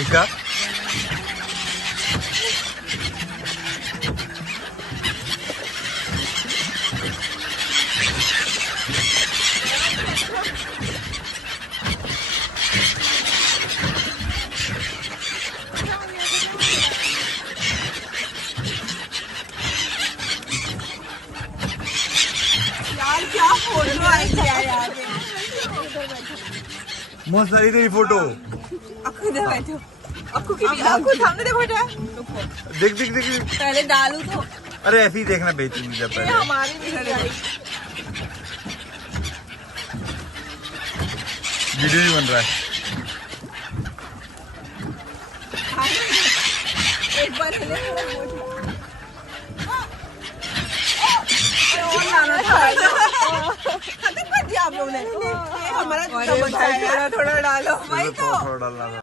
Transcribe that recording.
इसका मस्त सारी तेरी फोटो। आपको सामने देखो बेटा। देख देख देख पहले डालू तो। अरे ऐसे ही देखना बेचूंगी जब पहले। हमारी वीडियो ही बन रहा है। एक बार आप लोग ने हमारा थोड़ा डालो भाई तो।